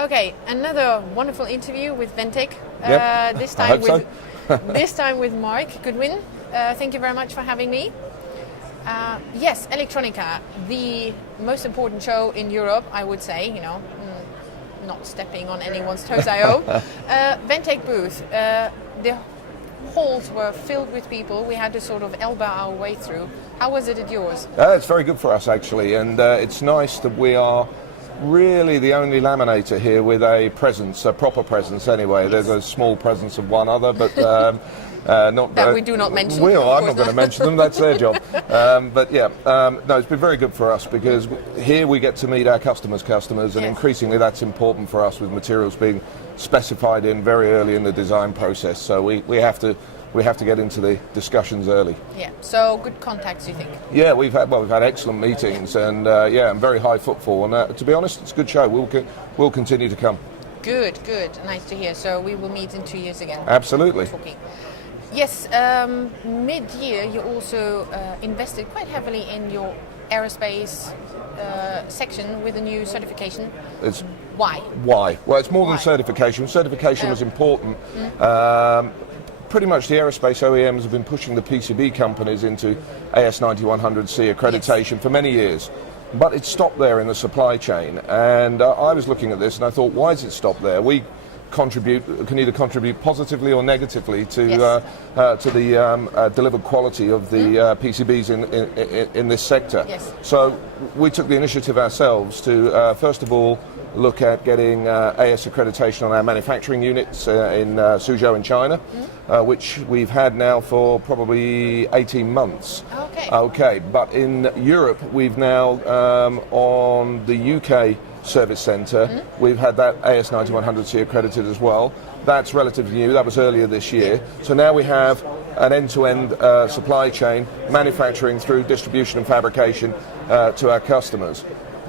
Okay, another wonderful interview with Ventec. Yep, This I time hope with this time with Mark Goodwin. Thank you very much for having me. Yes, Electronica, the most important show in Europe, I would say. You know, not stepping on anyone's toes, I hope. Ventec booth. The halls were filled with people. We had to sort of elbow our way through. How was it at yours? It's very good for us actually, and it's nice that we are really the only laminator here with a presence, a proper presence anyway. Yes. There's a small presence of one other, but not that we do not mention. I'm not going to mention them, that's their job. But yeah, no, it's been very good for us because here we get to meet our customers, and Yes. increasingly that's important for us with materials being specified in very early in the design process. So we have to get into the discussions early. Yeah. So good contacts, you think? Yeah, we've had excellent meetings, and and very high footfall. And to be honest, it's a good show. We'll continue to come. Good. Nice to hear. So we will meet in 2 years again. Absolutely. Talking. Yes, mid-year you also invested quite heavily in your aerospace section with a new certification. Why? Well, it's more than Why? certification. Certification was important. Pretty much the aerospace OEMs have been pushing the PCB companies into AS9100C accreditation for many years. But it stopped there in the supply chain. And I was looking at this and I thought, why does it stop there? We can either contribute positively or negatively to the delivered quality of the PCBs in this sector. Yes. So we took the initiative ourselves to first of all look at getting AS accreditation on our manufacturing units in Suzhou in China, which we've had now for probably 18 months. Okay, but in Europe we've now on the UK service centre, we've had that AS9100C accredited as well. That's relatively new, that was earlier this year. So now we have an end-to-end supply chain, manufacturing through distribution and fabrication to our customers.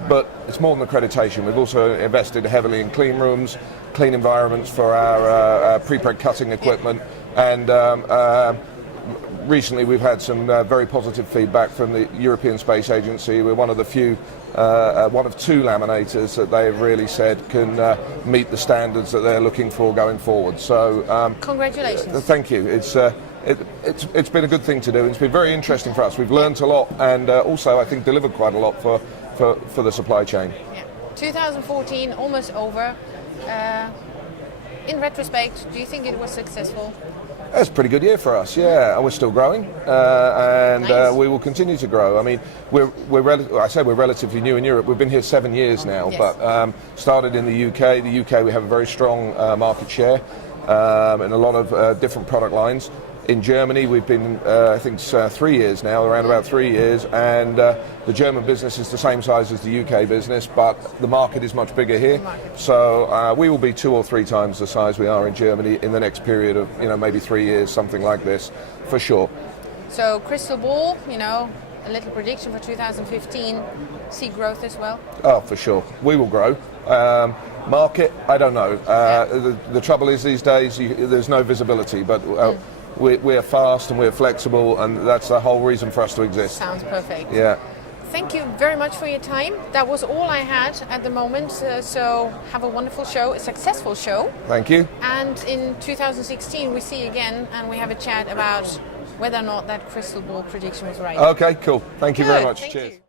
But it's more than accreditation. We've also invested heavily in clean rooms, clean environments for our pre-preg cutting equipment, and recently we've had some very positive feedback from the European Space Agency. We're one of the few, one of two laminators that they've really said can meet the standards that they're looking for going forward. So congratulations. Thank you. It's been a good thing to do. It's been very interesting for us. We've learned a lot, and also I think delivered quite a lot for the supply chain. Yeah. 2014 almost over. In retrospect, do you think it was successful? It's a pretty good year for us, yeah. We're still growing, and Nice. we will continue to grow. I mean, I say we're relatively new in Europe. We've been here 7 years now, Yes. but started in the UK. The UK, we have a very strong market share in a lot of different product lines. In Germany, we've been, I think, 3 years now, around about 3 years, and the German business is the same size as the UK business, but the market is much bigger here. So we will be 2 or 3 times the size we are in Germany in the next period of, maybe 3 years, something like this, for sure. So crystal ball, a little prediction for 2015. See growth as well? Oh, for sure. We will grow. Market, I don't know. The trouble is these days, there's no visibility, but we're fast and we're flexible, and that's the whole reason for us to exist. Sounds perfect. Yeah. Thank you very much for your time. That was all I had at the moment. So have a wonderful show, a successful show. Thank you. And in 2016 we see again and we have a chat about whether or not that crystal ball prediction was right. Okay, cool. Thank you very Good, much. thank Cheers. you.